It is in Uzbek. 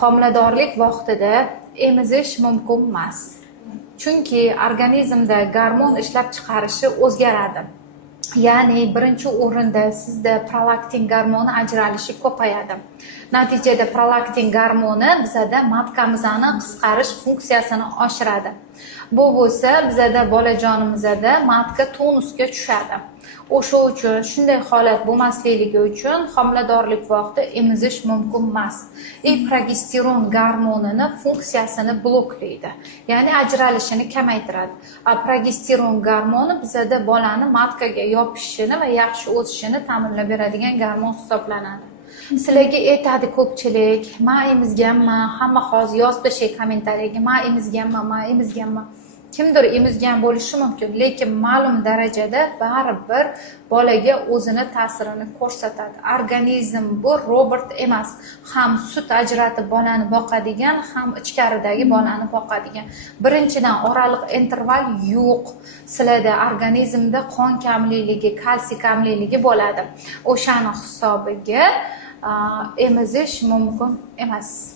homiladorlik vaqtida emizish mumkin emas. Chunki organizmda gormon ishlab chiqarishi o'zgaradi. Ya'ni birinchi o'rinda sizda prolaktin gormoni ajralishi ko'payadi. Natijada prolaktin gormoni bizada matkamizni qisqarish funksiyasini oshiradi. Bu bo'lsa bizada bolajonimizda matka tonusga tushadi. O'sha uchun shunday holat bo'lmasligi uchun homiladorlik vaqti emizish mumkin emas. Progesteron gormonini funksiyasini bloklaydi. Ya'ni ajralishini kamaytiradi. Progesteron gormoni bizada bolani matkaga yopishishini va yaxshi o'sishini ta'minlab beradigan gormon hisoblanadi. Sizlarga aytadi ko'pchilik, "Men emizganman", hamma hozir yozib tashay kommentariyaga, "Men emizganman". Kimdir emizgan bo'lishi mumkin, lekin ma'lum darajada baribir bolaga o'zini ta'sirini ko'rsatadi. Organizm bu robot emas, ham sut ajratib bolani boqadigan, ham ichkaridagi bolani boqadigan. Birinchidan oraliq interval yo'q. Sizlarda organizmda qon kamliligi, kalsiy kamliligi bo'ladi. O'shani hisobiga emizish mumkin emas.